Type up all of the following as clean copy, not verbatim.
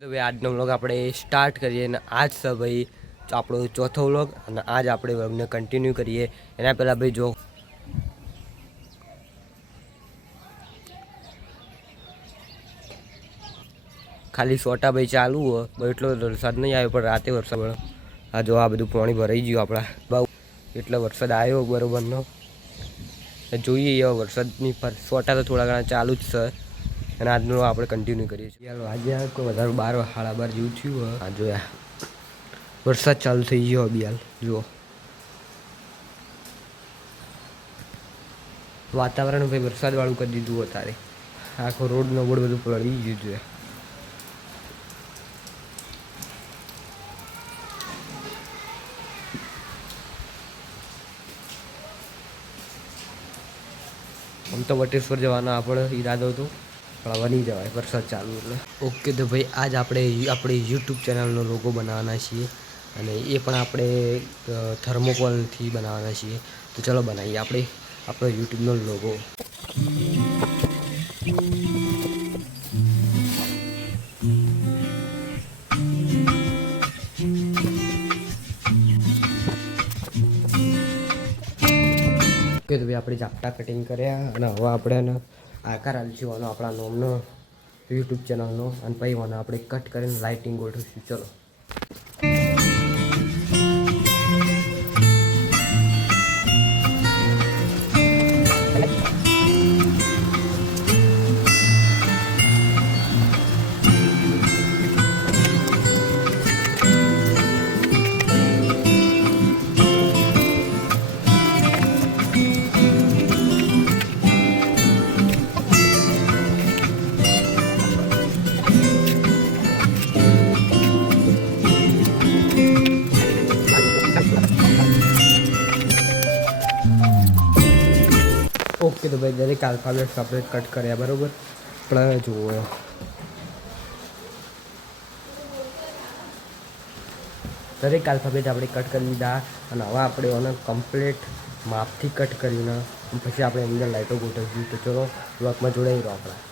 તો ભાઈ આજનો વ્લોગ આપણે સ્ટાર્ટ કરીએ અને આજ છે ભાઈ આપણો ચોથો વ્લોગ અને આજ આપણે વ્લોગને કન્ટિન્યુ કરીએ એના પહેલાં ભાઈ જો ખાલી સોટા ભાઈ ચાલુ હોય ભાઈ એટલો વરસાદ નહીં આવ્યો પણ રાતે વરસાદ પડ્યો આ જો આ બધું પાણી ભરાઈ ગયું આપણા બહુ એટલો વરસાદ આવ્યો બરોબરનો જોઈએ એવા વરસાદની પર સોટા તો થોડા ઘણા ચાલુ જ છે અને આજનો આપણે કન્ટિન્યુ કરીએ છીએ ચાલો આજે કોઈ વધારે 12 સાડા 12 જેવું થયું આ જોયા વરસાદ ચાલુ થઈ ગયો બિયાલ જુઓ વાતાવરણ ભાઈ વરસાદવાળું કરી દીધું અત્યારે આખો રોડનો બોર્ડ બધું પડી ગયું જોઈએ આમ તો વટેશ્વર જવાનો આપણો ઈરાદો હતો પણ હવે નહીં જવાય વરસાદ ચાલુ એટલે ઓકે તો ભાઈ આજ આપણે યુટ્યુબ ચેનલનો લોગો બનાવવાના છીએ અને એ પણ આપણે થર્મોકોલથી બનાવવાના છીએ તો ચલો બનાવીએ આપણે આપણો યુટ્યુબનો લોગો ઓકે તો ભાઈ આપણે ઝાપટા કટિંગ કર્યા અને હવે આપણે આકાર આલશું આપણા નોમનો યુટ્યુબ ચેનલનો અને પછી આપણે કટ કરીને લાઇટિંગ ગોઠવીશું ચલો ઓકે તો ભાઈ દરેક આલ્ફાબેટ સપરેટ કટ કર્યા બરાબર પણ જુઓ દરેક આલ્ફાબેટ આપણે કટ કરી દીધા અને હવે આપણે એને કમ્પ્લીટ માપથી કટ કરીને પછી આપણે અંદર લાઇટો ગોઠવીશું તો ચલો બ્લોકમાં જોડાઈ રહ્યો આપણા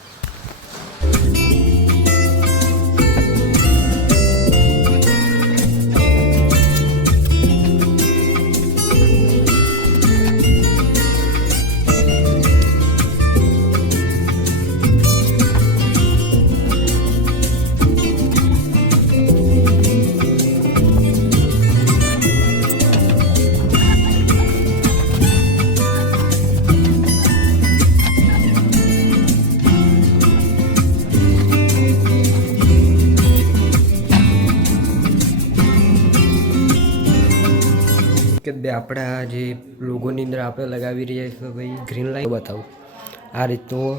કે બે આપણા જે લોગોની અંદર આપણે લગાવી રહ્યા છીએ ભાઈ ગ્રીન લાઇટ બતાવું આ રીતનું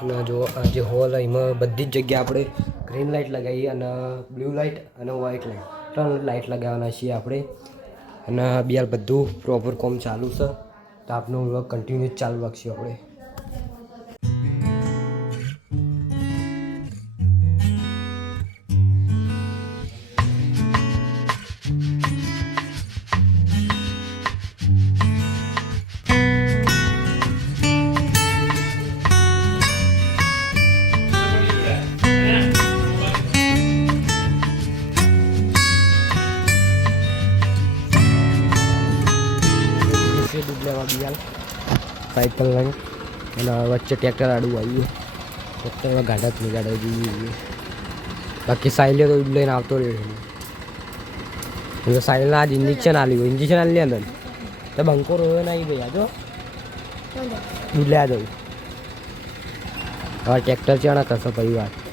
અને જો આ જે હોલ એમાં બધી જ જગ્યાએ આપણે ગ્રીન લાઇટ લગાવીએ અને બ્લુ લાઇટ અને વ્હાઇટ લાઇટ 3 લાઇટ લગાવવાના છીએ આપણે અને બિયાર બધું પ્રોપર કોમ ચાલુ છે તો આપનું વ્લોગ કન્ટિન્યુ ચાલુ રાખશું આપણે સાયકલ લઈને અને વચ્ચે ટ્રેક્ટર આડું આવ્યું ટ્રેક્ટર ગાડા જ નહીં ગાડા જોઈએ બાકી સાયલે તો લઈને આવતો રહ્યો સાયલના આજ ઇન્જેક્શન આલ્યું ઇન્જેક્શન આલી અંદર તો બંકો રોયો નહીં ભાઈ આજો દૂધ લે જવું હવે ટ્રેક્ટર ચાણા થશે ભાઈ વાત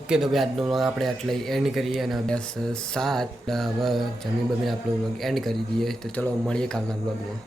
ઓકે તો ભાઈ આજનો વ્લોગ આપણે એટલે એન્ડ કરીએ અને 10:07 હવે જમીન બમીને આપણો વ્લોગ એન્ડ કરી દઈએ. તો ચલો મળીએ કાલના વ્લોગમાં.